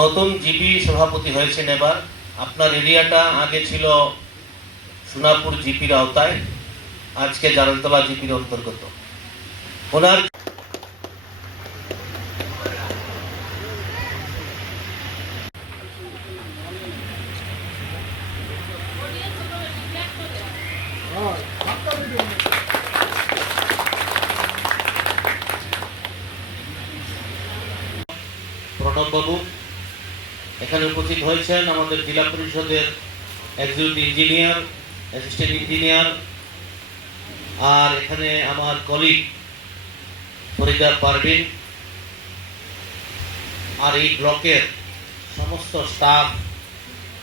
নতুন জিপি সভাপতি হয়েছেন এবার। আপনার এরিয়াটা আগে ছিল সোনাপুর জিপির আওতায়, আজকে জারালতলা জিপির অন্তর্গত। ওনার প্রণব বাবু এখানে উপস্থিত হয়েছেন, আমাদের জেলা পরিষদের এক্সিকিউটিভ ইঞ্জিনিয়ার, অ্যাসিস্ট্যান্ট ইঞ্জিনিয়ার, আর এখানে আমার কলিগ ফরিদা পারভিন, আর এই ব্লকের সমস্ত স্টাফ।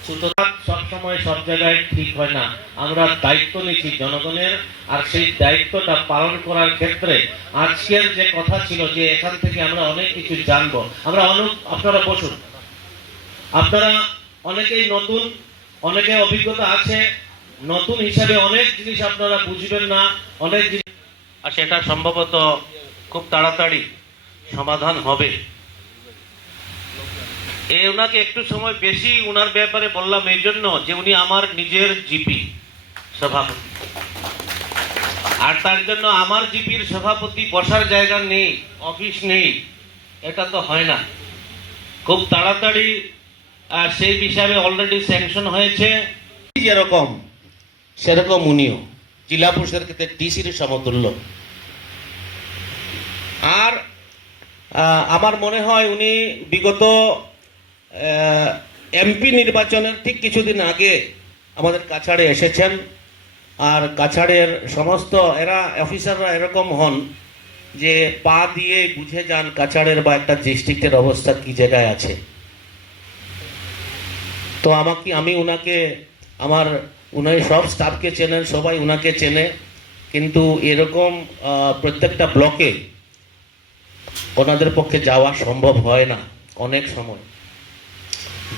সুতরাং সবসময় সব জায়গায় ঠিক হয় না, আমরা দায়িত্ব নিচ্ছি জনগণের, আর সেই দায়িত্বটা পালন করার ক্ষেত্রে আজকের যে কথা ছিল যে এখান থেকে আমরা অনেক কিছু জানবো। আপনারা বসুন, আপনারা অনেকেই নতুন, অনেকে অভিজ্ঞতা আছে, নতুন হিসাবে অনেক জিনিস আপনারা বুঝবেন না, অনেক জিনিস, আর সেটা সম্ভবত খুব তাড়াতাড়ি সমাধান হবে। ওনাকে একটু সময় বেশি ওনার ব্যাপারে বললাম এই জন্য যে উনি আমার নিজের জিপি সভাপতি, আর তার জন্য আমার জিপির সভাপতি বসার জায়গা নেই, অফিস নেই, এটা তো হয় না। খুব তাড়াতাড়ি সেই বিষয়ে অলরেডি স্যাংশন হয়েছে, যেরকম সেরকম উনিও জেলা পরিষদের ক্ষেত্রে ডিসির সমতুল্য। আর আমার মনে হয় উনি বিগত এমপি নির্বাচনের ঠিক কিছুদিন আগে আমাদের কাছাড়ে এসেছেন, আর কাছাড়ের সমস্ত অফিসাররা এরকম হন যে পা দিয়ে বুঝে যান কাছাড়ের বা একটা ডিস্ট্রিক্টের অবস্থা কি জায়গায় আছে। তো আমি উনাকে উনি সব স্টাফকে চেনেন, সবাই উনাকে চেনে, কিন্তু এরকম প্রত্যেকটা ব্লকে ওনাদের পক্ষে যাওয়া সম্ভব হয় না। অনেক সময়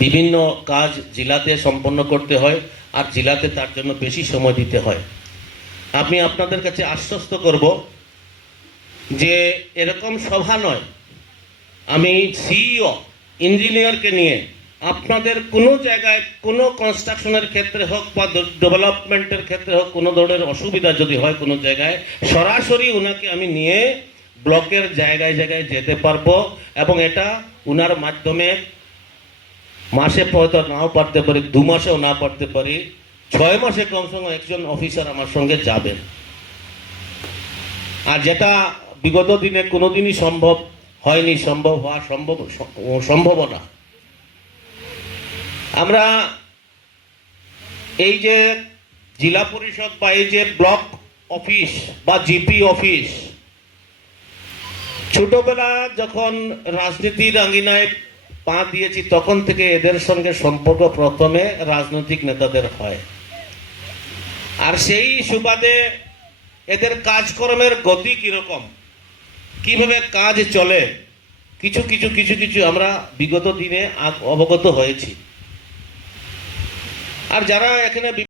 বিভিন্ন কাজ জেলাতে সম্পন্ন করতে হয়, আর জেলাতে তার জন্য বেশি সময় দিতে হয়। আমি আপনাদের কাছে আশ্বস্ত করব যে এরকম সভা নয়, আমি সিইও ইঞ্জিনিয়ারকে নিয়ে আপনাদের কোনো জায়গায় কোনো কনস্ট্রাকশনের ক্ষেত্রে হোক বা ডেভেলপমেন্টের ক্ষেত্রে হোক কোনো ধরনের অসুবিধা যদি হয় কোনো জায়গায়, সরাসরি ওনাকে আমি নিয়ে ব্লকের জায়গায় জায়গায় যেতে পারবো, এবং এটা ওনার মাধ্যমে মাসে হয়তো নাও পারতে পারি, 2 মাসেও না পারতে পারি, 6 মাসে কমসে কম একজন অফিসার আমার সঙ্গে যাবেন। আর যেটা বিগত দিনে কোনোদিনই সম্ভব হয়নি, সম্ভব হওয়া সম্ভব না। আমরা এই যে জেলা পরিষদ বা এই যে ব্লক অফিস বা জিপি অফিস, ছোটবেলা যখন রাজনীতির আঙ্গিনায় পা দিয়েছি তখন থেকে এদের সঙ্গে সম্পর্ক প্রথমে রাজনৈতিক নেতাদের হয়, আর সেই সুবাদে এদের কাজকর্মের গতি কিরকম, কিভাবে কাজ চলে, কিছু আমরা বিগত দিনে অবগত হয়েছি। আর যারা এখানে